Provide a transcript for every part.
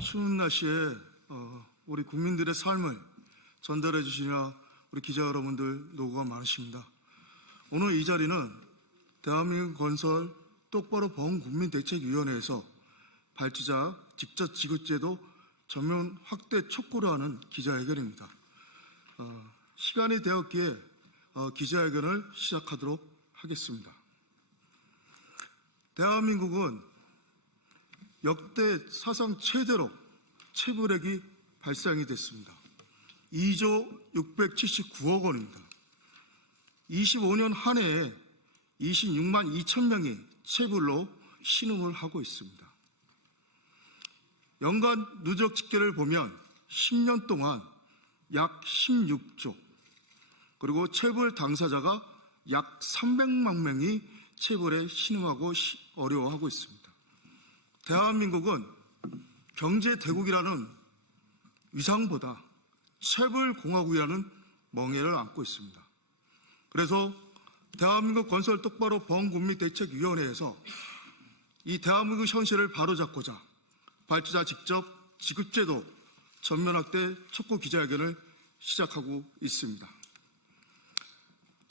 추운 날씨에 우리 국민들의 삶을 전달해 주시냐 우리 기자 여러분들 노고가 많으십니다. 오늘 이 자리는 대한민국 건설 똑바로 범국민대책위원회에서 발주자 직접 지급제도 전면 확대 촉구를 하는 기자회견입니다. 시간이 되었기에 기자회견을 시작하도록 하겠습니다. 대한민국은 역대 사상 최대로 체불액이 발생이 됐습니다. 2조 679억 원입니다. 25년 한 해에 26만 2천 명이 체불로 신음을 하고 있습니다. 연간 누적 집계를 보면 10년 동안 약 16조, 그리고 체불 당사자가 약 300만 명이 체불에 신음하고 어려워하고 있습니다. 대한민국은 경제대국이라는 위상보다 체불공화국이라는 멍해를 안고 있습니다. 그래서 대한민국 건설 똑바로 범국민대책위원회에서 이 대한민국 현실을 바로잡고자 발주자 직접 지급제도 전면 확대 촉구 기자회견을 시작하고 있습니다.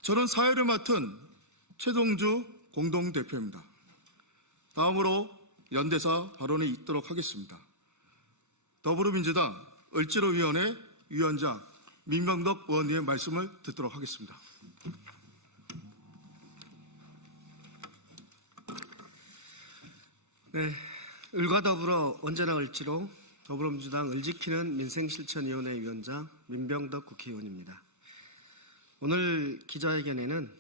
저는 사회를 맡은 최동주 공동대표입니다. 다음으로 연대사 발언이 있도록 하겠습니다. 더불어민주당 을지로위원회 위원장 민병덕 의원님의 말씀을 듣도록 하겠습니다. 네, 을과 더불어 언제나 을지로 더불어민주당 을지키는 민생실천위원회 위원장 민병덕 국회의원입니다. 오늘 기자회견에는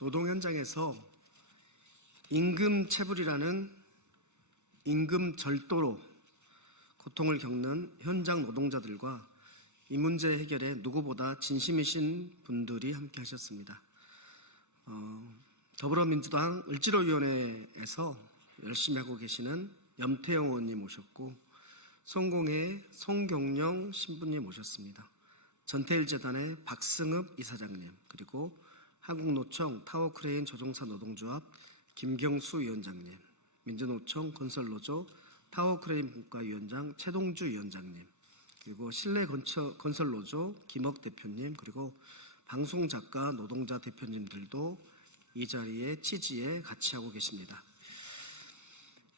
노동 현장에서 임금 체불이라는 임금 절도로 고통을 겪는 현장 노동자들과 이 문제 해결에 누구보다 진심이신 분들이 함께 하셨습니다. 더불어민주당 을지로위원회에서 열심히 하고 계시는 염태영 의원님 오셨고, 성공회 송경영 신부님 오셨습니다. 전태일재단의 박승읍 이사장님, 그리고 한국노총 타워크레인 조종사 노동조합 김경수 위원장님, 민주노총 건설노조 타워크레인 분과위원장 최동주 위원장님, 그리고 실내건설노조 김억 대표님, 그리고 방송작가 노동자 대표님들도 이 자리에 취지에 같이 하고 계십니다.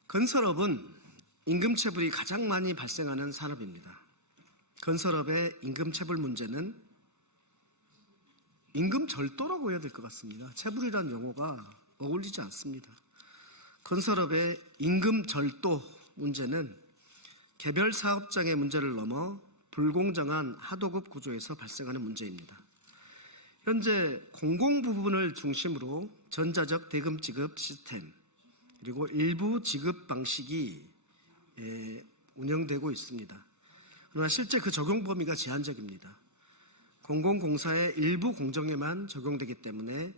건설업은 임금체불이 가장 많이 발생하는 산업입니다. 건설업의 임금체불 문제는 임금절도라고 해야 될 것 같습니다. 체불이라는 용어가 어울리지 않습니다. 건설업의 임금절도 문제는 개별 사업장의 문제를 넘어 불공정한 하도급 구조에서 발생하는 문제입니다. 현재 공공 부분을 중심으로 전자적 대금 지급 시스템, 그리고 일부 지급 방식이 운영되고 있습니다. 그러나 실제 그 적용 범위가 제한적입니다. 공공공사의 일부 공정에만 적용되기 때문에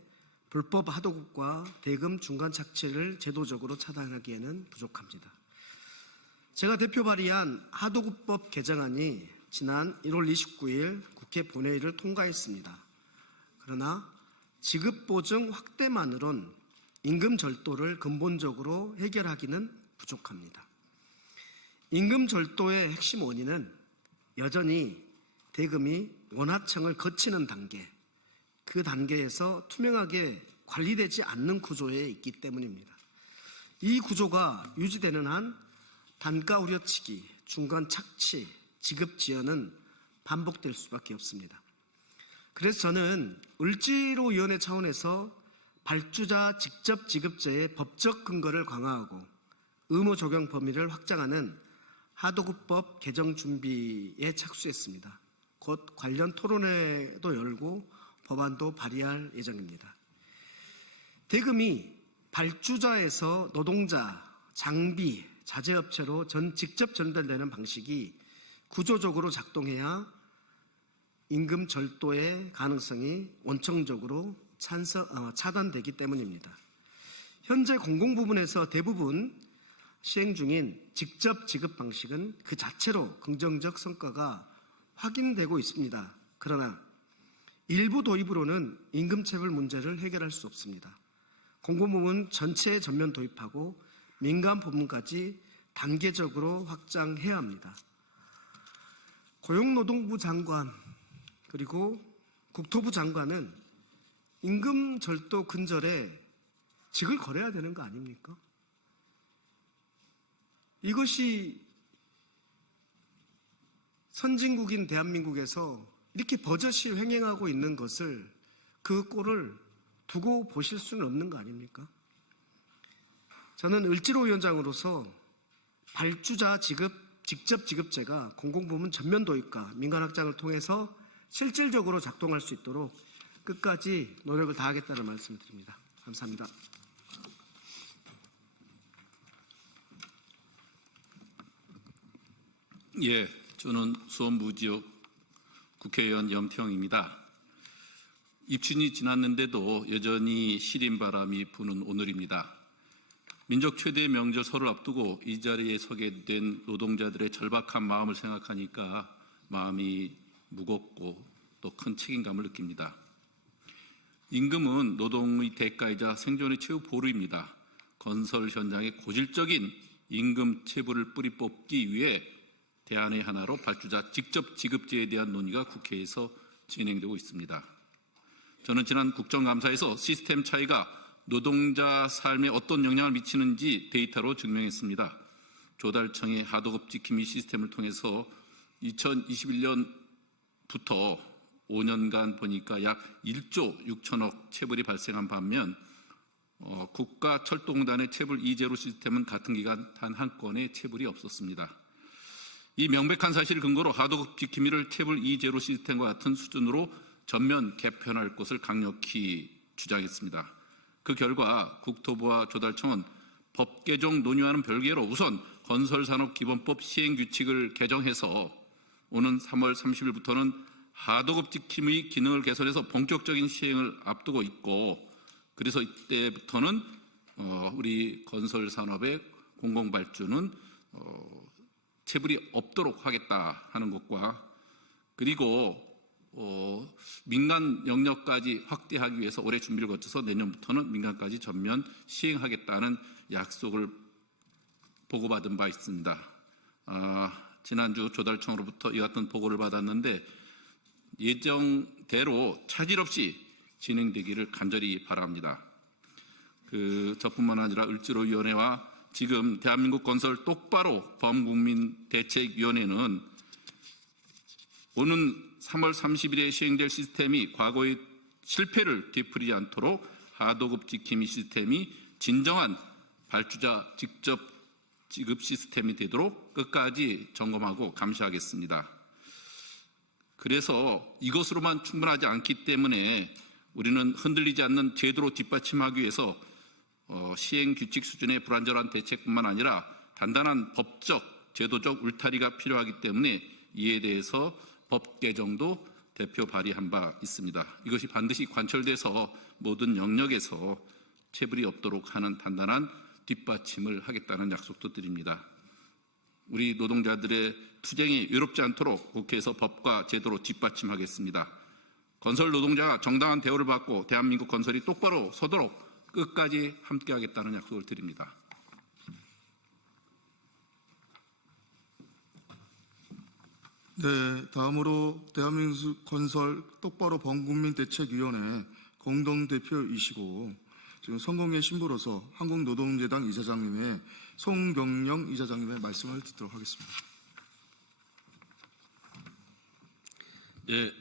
불법 하도급과 대금 중간 착취를 제도적으로 차단하기에는 부족합니다. 제가 대표 발의한 하도급법 개정안이 지난 1월 29일 국회 본회의를 통과했습니다. 그러나 지급보증 확대만으론 임금절도를 근본적으로 해결하기는 부족합니다. 임금절도의 핵심 원인은 여전히 대금이 원하청을 거치는 단계, 그 단계에서 투명하게 관리되지 않는 구조에 있기 때문입니다. 이 구조가 유지되는 한 단가 우려치기, 중간 착취, 지급 지연은 반복될 수밖에 없습니다. 그래서 저는 을지로위원회 차원에서 발주자 직접 지급제의 법적 근거를 강화하고 의무 적용 범위를 확장하는 하도급법 개정 준비에 착수했습니다. 곧 관련 토론회도 열고 법안도 발의할 예정입니다. 대금이 발주자에서 노동자, 장비, 자재업체로 직접 전달되는 방식이 구조적으로 작동해야 임금 절도의 가능성이 원천적으로 차단되기 때문입니다. 현재 공공부문에서 대부분 시행 중인 직접 지급 방식은 그 자체로 긍정적 성과가 확인되고 있습니다. 그러나 일부 도입으로는 임금체불 문제를 해결할 수 없습니다. 공공부문 전체에 전면 도입하고 민간 부문까지 단계적으로 확장해야 합니다. 고용노동부 장관 그리고 국토부 장관은 임금 절도 근절에 직을 걸어야 되는 거 아닙니까? 이것이 선진국인 대한민국에서 이렇게 버젓이 횡행하고 있는 것을 그 꼴을 두고 보실 수는 없는 거 아닙니까? 저는 을지로 위원장으로서 발주자 직접 지급제가 공공부문 전면 도입과 민간 확장을 통해서 실질적으로 작동할 수 있도록 끝까지 노력을 다하겠다는 말씀을 드립니다. 감사합니다. 예, 저는 수원부 지역 국회의원 염태영입니다. 입춘이 지났는데도 여전히 시린 바람이 부는 오늘입니다. 민족 최대의 명절 설을 앞두고 이 자리에 서게 된 노동자들의 절박한 마음을 생각하니까 마음이 무겁고 또 큰 책임감을 느낍니다. 임금은 노동의 대가이자 생존의 최후 보루입니다. 건설 현장의 고질적인 임금 체불을 뿌리 뽑기 위해 대안의 하나로 발주자 직접 지급제에 대한 논의가 국회에서 진행되고 있습니다. 저는 지난 국정감사에서 시스템 차이가 노동자 삶에 어떤 영향을 미치는지 데이터로 증명했습니다. 조달청의 하도급 지킴이 시스템을 통해서 2021년부터 5년간 보니까 약 1조 6천억 체불이 발생한 반면 국가철도공단의 체불 이제로 시스템은 같은 기간 단 한 건의 체불이 없었습니다. 이 명백한 사실을 근거로 하도급 지킴이를 체불 이제로 시스템과 같은 수준으로 전면 개편할 것을 강력히 주장했습니다. 그 결과 국토부와 조달청은 법 개정 논의와는 별개로 우선 건설산업기본법 시행규칙을 개정해서 오는 3월 30일부터는 하도급 지킴의 기능을 개선해서 본격적인 시행을 앞두고 있고, 그래서 이때부터는 우리 건설산업의 공공발주는 체불이 없도록 하겠다 하는 것과, 그리고 민간 영역까지 확대하기 위해서 올해 준비를 거쳐서 내년부터는 민간까지 전면 시행하겠다는 약속을 보고받은 바 있습니다. 지난주 조달청으로부터 이 같은 보고를 받았는데 예정대로 차질 없이 진행되기를 간절히 바랍니다. 저뿐만 아니라 을지로위원회와 지금 대한민국 건설 똑바로 범국민대책위원회는 오는 3월 30일에 시행될 시스템이 과거의 실패를 되풀이지 않도록 하도급 지킴이 시스템이 진정한 발주자 직접 지급 시스템이 되도록 끝까지 점검하고 감시하겠습니다. 그래서 이것으로만 충분하지 않기 때문에 우리는 흔들리지 않는 제도로 뒷받침하기 위해서 시행 규칙 수준의 불완전한 대책뿐만 아니라 단단한 법적, 제도적 울타리가 필요하기 때문에 이에 대해서 법 개정도 대표 발의한 바 있습니다. 이것이 반드시 관철돼서 모든 영역에서 체불이 없도록 하는 단단한 뒷받침을 하겠다는 약속도 드립니다. 우리 노동자들의 투쟁이 외롭지 않도록 국회에서 법과 제도로 뒷받침하겠습니다. 건설 노동자가 정당한 대우를 받고 대한민국 건설이 똑바로 서도록 끝까지 함께하겠다는 약속을 드립니다. 네, 다음으로 대한민국 건설 똑바로 범국민대책위원회 공동대표이시고 지금 성공의 신부로서 한국노동제당 이사장님의 송경영 이사장님의 말씀을 듣도록 하겠습니다. 예,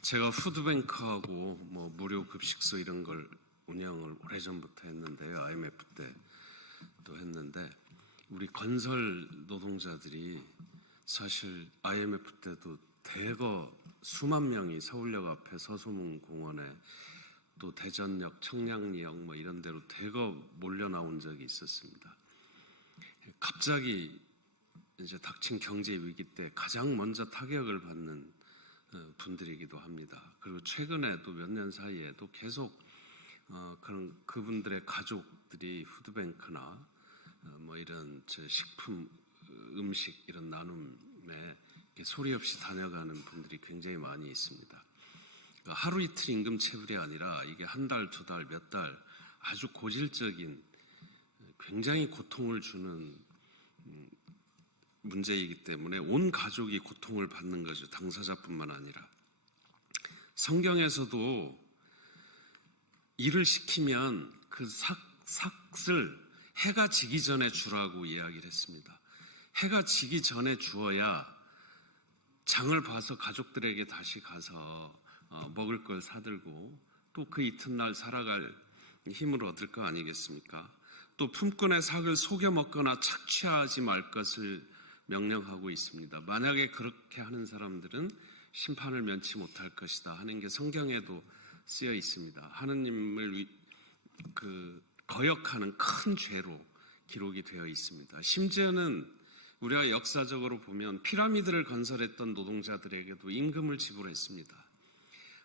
제가 푸드뱅크하고 무료 급식소 이런 걸 운영을 오래전부터 했는데요. IMF 때도 했는데 우리 건설 노동자들이 사실 IMF 때도 대거 수만 명이 서울역 앞에 서소문공원에 또 대전역, 청량리역 이런 데로 대거 몰려 나온 적이 있었습니다. 갑자기 이제 닥친 경제 위기 때 가장 먼저 타격을 받는 분들이기도 합니다. 그리고 최근에도 몇 년 사이에도 계속 그분들의 가족들이 푸드뱅크나 이런 식품, 음식 이런 나눔에 소리 없이 다녀가는 분들이 굉장히 많이 있습니다. 하루 이틀 임금 체불이 아니라 이게 한 달, 두 달, 몇 달 아주 고질적인 굉장히 고통을 주는 문제이기 때문에 온 가족이 고통을 받는 거죠. 당사자뿐만 아니라. 성경에서도 일을 시키면 그 삭을 해가 지기 전에 주라고 이야기를 했습니다. 해가 지기 전에 주어야 장을 봐서 가족들에게 다시 가서 먹을 걸 사들고 또 그 이튿날 살아갈 힘을 얻을 거 아니겠습니까? 또 품꾼의 삭을 속여 먹거나 착취하지 말 것을 명령하고 있습니다. 만약에 그렇게 하는 사람들은 심판을 면치 못할 것이다 하는 게 성경에도 쓰여 있습니다. 하느님을 거역하는 큰 죄로 기록이 되어 있습니다. 심지어는 우리가 역사적으로 보면 피라미드를 건설했던 노동자들에게도 임금을 지불했습니다.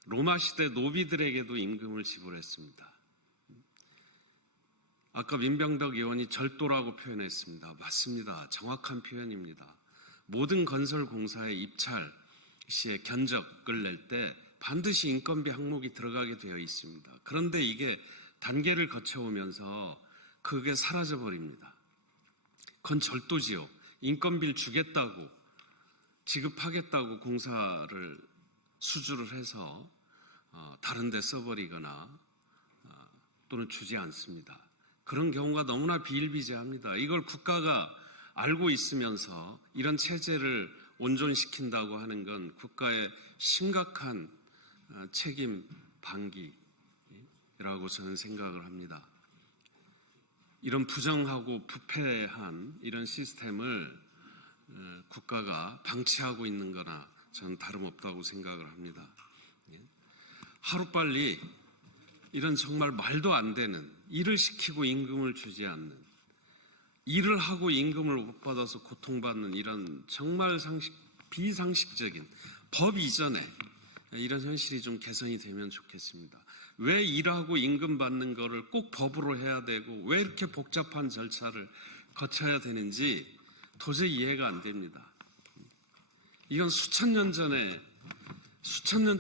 로마 시대 노비들에게도 임금을 지불했습니다. 아까 민병덕 의원이 절도라고 표현했습니다. 맞습니다. 정확한 표현입니다. 모든 건설 공사의 입찰 시에 견적을 낼 때 반드시 인건비 항목이 들어가게 되어 있습니다. 그런데 이게 단계를 거쳐오면서 그게 사라져버립니다. 그건 절도지요. 인건비를 주겠다고 지급하겠다고 공사를 수주를 해서 다른 데 써버리거나 또는 주지 않습니다. 그런 경우가 너무나 비일비재합니다. 이걸 국가가 알고 있으면서 이런 체제를 온전시킨다고 하는 건 국가의 심각한 책임 방기라고 저는 생각을 합니다. 이런 부정하고 부패한 이런 시스템을 국가가 방치하고 있는 거나 저는 다름없다고 생각을 합니다. 하루빨리 이런 정말 말도 안 되는 일을 시키고 임금을 주지 않는 일을 하고 임금을 못 받아서 고통받는 이런 정말 비상식적인 법 이전에 이런 현실이 좀 개선이 되면 좋겠습니다. 왜 일하고 임금 받는 거를 꼭 법으로 해야 되고 왜 이렇게 복잡한 절차를 거쳐야 되는지 도저히 이해가 안 됩니다. 이건 수천 년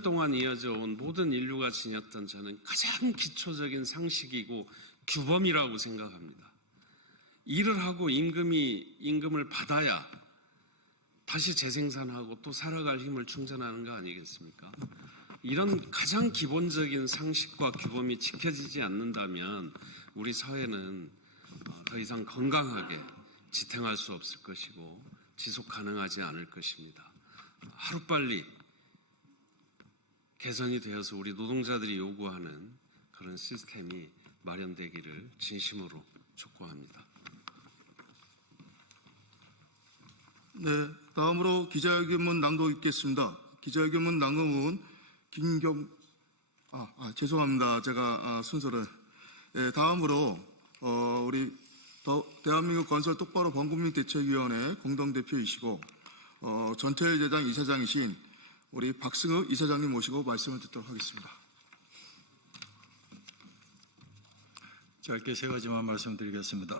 동안 이어져 온 모든 인류가 지녔던 저는 가장 기초적인 상식이고 규범이라고 생각합니다. 일을 하고 임금을 받아야 다시 재생산하고 또 살아갈 힘을 충전하는 거 아니겠습니까? 이런 가장 기본적인 상식과 규범이 지켜지지 않는다면 우리 사회는 더 이상 건강하게 지탱할 수 없을 것이고 지속 가능하지 않을 것입니다. 하루빨리 개선이 되어서 우리 노동자들이 요구하는 그런 시스템이 마련되기를 진심으로 촉구합니다. 네, 다음으로 기자회견문 낭독 있겠습니다. 기자회견문 낭독은 죄송합니다. 제가 순서를. 네, 다음으로 우리 대한민국 건설 똑바로 범국민 대책위원회 공동대표이시고 전태일재단 이사장이신 우리 박승우 이사장님 모시고 말씀을 듣도록 하겠습니다. 짧게 세 가지만 말씀드리겠습니다.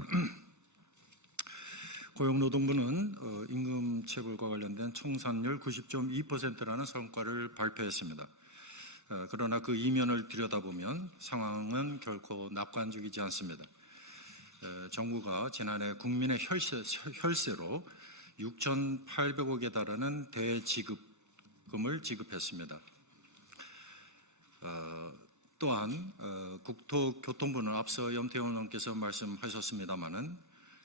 고용노동부는 임금 체불과 관련된 총산율 90.2%라는 성과를 발표했습니다. 그러나 그 이면을 들여다보면 상황은 결코 낙관적이지 않습니다. 정부가 지난해 국민의 혈세로 6,800억에 달하는 대지급금을 지급했습니다. 또한 국토교통부는 앞서 염태훈 의원께서 말씀하셨습니다마는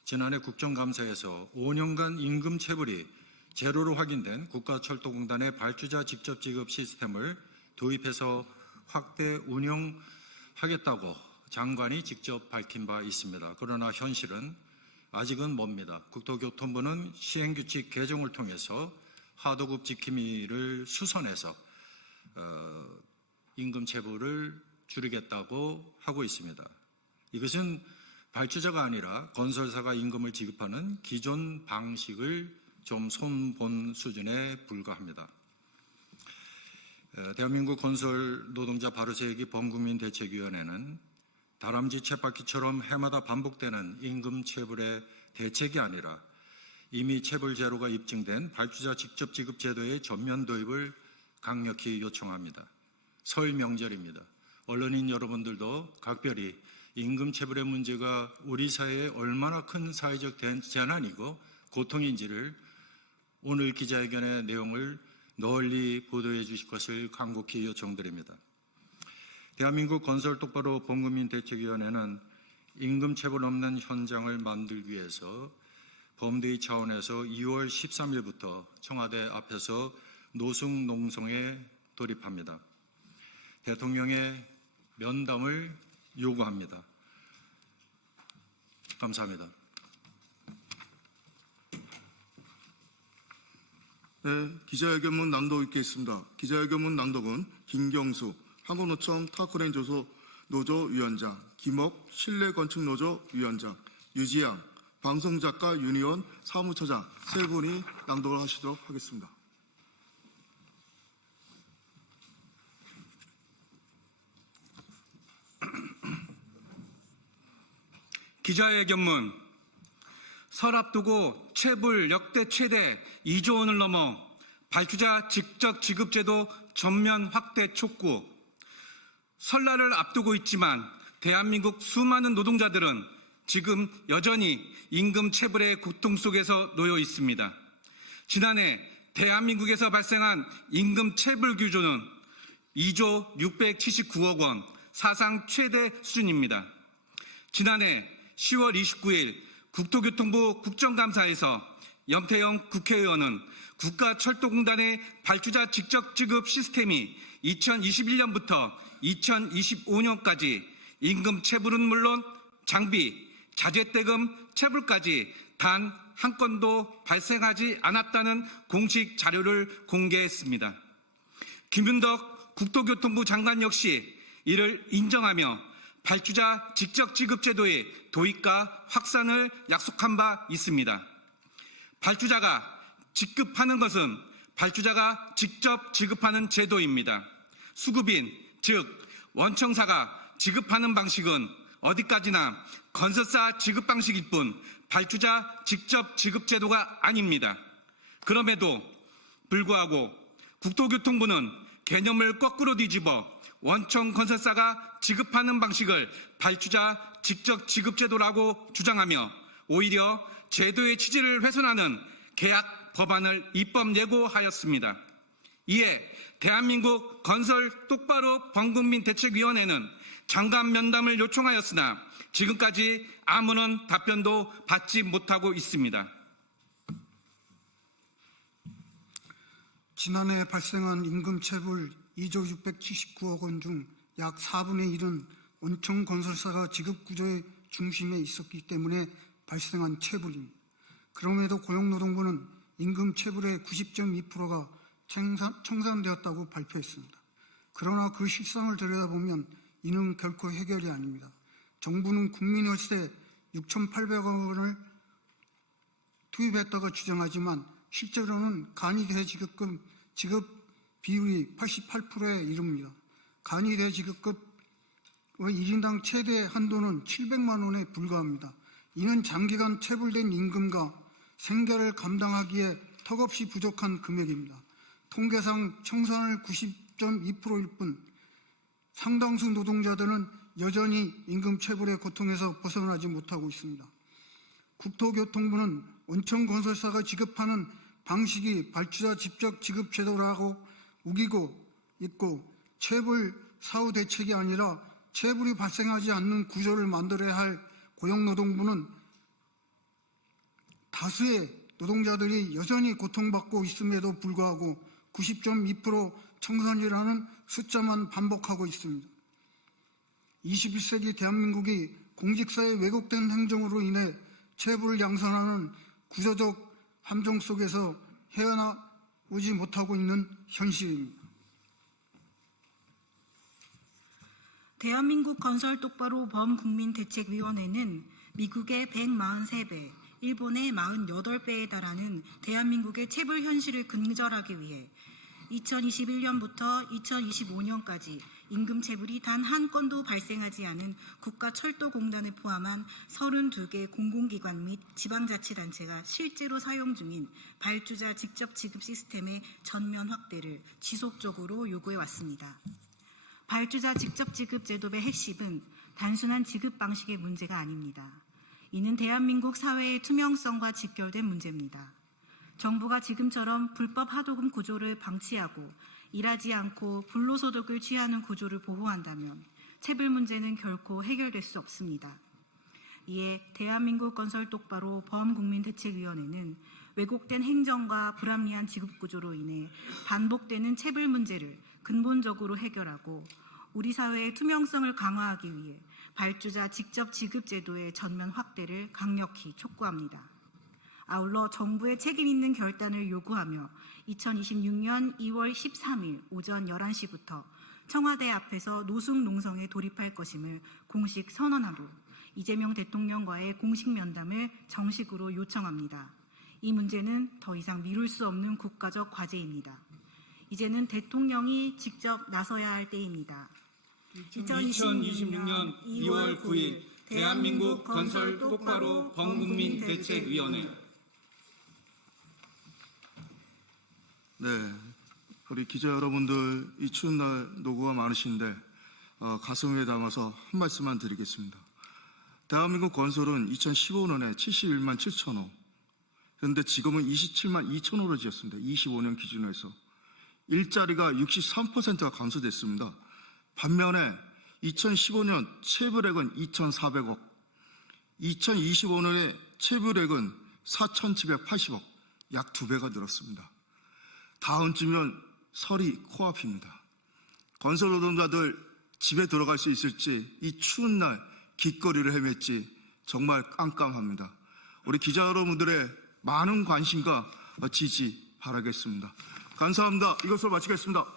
지난해 국정감사에서 5년간 임금 체불이 제로로 확인된 국가철도공단의 발주자 직접 지급 시스템을 도입해서 확대 운영하겠다고 장관이 직접 밝힌 바 있습니다. 그러나 현실은 아직은 멉니다. 국토교통부는 시행규칙 개정을 통해서 하도급 지킴이를 수선해서 임금 체불을 줄이겠다고 하고 있습니다. 이것은 발주자가 아니라 건설사가 임금을 지급하는 기존 방식을 좀 손본 수준에 불과합니다. 대한민국 건설 노동자 바로세우기 범국민대책위원회는 다람쥐 쳇바퀴처럼 해마다 반복되는 임금 체불의 대책이 아니라 이미 체불 제로가 입증된 발주자 직접 지급 제도의 전면 도입을 강력히 요청합니다. 설 명절입니다. 언론인 여러분들도 각별히 임금 체불의 문제가 우리 사회에 얼마나 큰 사회적 재난이고 고통인지를 오늘 기자회견의 내용을 널리 보도해 주실 것을 간곡히 요청드립니다. 대한민국 건설 똑바로 범국민 대책위원회는 임금체불 없는 현장을 만들기 위해서 범대위 차원에서 2월 13일부터 청와대 앞에서 노숙농성에 돌입합니다. 대통령의 면담을 요구합니다. 감사합니다. 네, 기자회견문 낭독 있겠습니다. 기자회견문 낭독은 김경수 한국노총 타크레인조소 노조위원장, 김옥 실내건축노조 위원장, 유지양 방송작가 유니온 사무처장 세 분이 낭독을 하시도록 하겠습니다. 기자회견문. 설 앞두고 체불 역대 최대 2조 원을 넘어 발주자 직접 지급제도 전면 확대 촉구. 설날을 앞두고 있지만 대한민국 수많은 노동자들은 지금 여전히 임금 체불의 고통 속에서 놓여 있습니다. 지난해 대한민국에서 발생한 임금 체불 규조는 2조 679억 원, 사상 최대 수준입니다. 지난해 10월 29일 국토교통부 국정감사에서 염태영 국회의원은 국가철도공단의 발주자 직접 지급 시스템이 2021년부터 2025년까지 임금 체불은 물론 장비, 자재대금 체불까지 단 한 건도 발생하지 않았다는 공식 자료를 공개했습니다. 김윤덕 국토교통부 장관 역시 이를 인정하며 발주자 직접 지급 제도의 도입과 확산을 약속한 바 있습니다. 발주자가 지급하는 것은 발주자가 직접 지급하는 제도입니다. 수급인, 즉 원청사가 지급하는 방식은 어디까지나 건설사 지급 방식일 뿐 발주자 직접 지급 제도가 아닙니다. 그럼에도 불구하고 국토교통부는 개념을 거꾸로 뒤집어 원청 건설사가 지급하는 방식을 발주자 직접 지급 제도라고 주장하며 오히려 제도의 취지를 훼손하는 계약 법안을 입법 예고하였습니다. 이에 대한민국 건설 똑바로 범국민 대책위원회는 장관 면담을 요청하였으나 지금까지 아무런 답변도 받지 못하고 있습니다. 지난해 발생한 임금체불 2조 679억 원 중 약 4분의 1은 원청 건설사가 지급 구조의 중심에 있었기 때문에 발생한 체불입니다. 그럼에도 고용노동부는 임금체불의 90.2%가 청산되었다고 발표했습니다. 그러나 그 실상을 들여다보면 이는 결코 해결이 아닙니다. 정부는 국민월세 6,800억 원을 투입했다고 주장하지만 실제로는 간이대 지급금 지급 비율이 88%에 이릅니다. 간이대 지급금의 1인당 최대 한도는 700만 원에 불과합니다. 이는 장기간 체불된 임금과 생계를 감당하기에 턱없이 부족한 금액입니다. 통계상 청산을 90.2%일 뿐 상당수 노동자들은 여전히 임금 체불의 고통에서 벗어나지 못하고 있습니다. 국토교통부는 원청 건설사가 지급하는 방식이 발주자 직접 지급 제도라고 우기고 있고 체불 사후 대책이 아니라 체불이 발생하지 않는 구조를 만들어야 할 고용노동부는 다수의 노동자들이 여전히 고통받고 있음에도 불구하고 90.2% 청산이라는 숫자만 반복하고 있습니다. 21세기 대한민국이 공직사의 왜곡된 행정으로 인해 체불을 양산하는 구조적 함정 속에서 헤어나오지 못하고 있는 현실입니다. 대한민국 건설 똑바로 범국민대책위원회는 미국의 143배, 일본의 48배에 달하는 대한민국의 체불 현실을 근절하기 위해 2021년부터 2025년까지 임금 체불이 단 한 건도 발생하지 않은 국가철도공단을 포함한 32개 공공기관 및 지방자치단체가 실제로 사용 중인 발주자 직접 지급 시스템의 전면 확대를 지속적으로 요구해 왔습니다. 발주자 직접 지급 제도의 핵심은 단순한 지급 방식의 문제가 아닙니다. 이는 대한민국 사회의 투명성과 직결된 문제입니다. 정부가 지금처럼 불법 하도급 구조를 방치하고 일하지 않고 불로소득을 취하는 구조를 보호한다면 체불 문제는 결코 해결될 수 없습니다. 이에 대한민국 건설 똑바로 범국민대책위원회는 왜곡된 행정과 불합리한 지급구조로 인해 반복되는 체불 문제를 근본적으로 해결하고 우리 사회의 투명성을 강화하기 위해 발주자 직접 지급 제도의 전면 확대를 강력히 촉구합니다. 아울러 정부의 책임 있는 결단을 요구하며 2026년 2월 13일 오전 11시부터 청와대 앞에서 노숙 농성에 돌입할 것임을 공식 선언하고 이재명 대통령과의 공식 면담을 정식으로 요청합니다. 이 문제는 더 이상 미룰 수 없는 국가적 과제입니다. 이제는 대통령이 직접 나서야 할 때입니다. 2026년 2월 9일 대한민국 건설 똑바로 범국민대책위원회. 네, 우리 기자 여러분들 이 추운 날 노고가 많으신데 가슴에 담아서 한 말씀만 드리겠습니다. 대한민국 건설은 2015년에 71만 7천호, 그런데 지금은 27만 2천호로 지었습니다. 25년 기준으로 해서. 일자리가 63%가 감소됐습니다. 반면에 2015년 체불액은 2,400억, 2025년에 체불액은 4,780억, 약 2배가 늘었습니다. 다음 주면 설이 코앞입니다. 건설 노동자들 집에 들어갈 수 있을지 이 추운 날 길거리를 헤맸지 정말 깜깜합니다. 우리 기자 여러분들의 많은 관심과 지지 바라겠습니다. 감사합니다. 이것으로 마치겠습니다.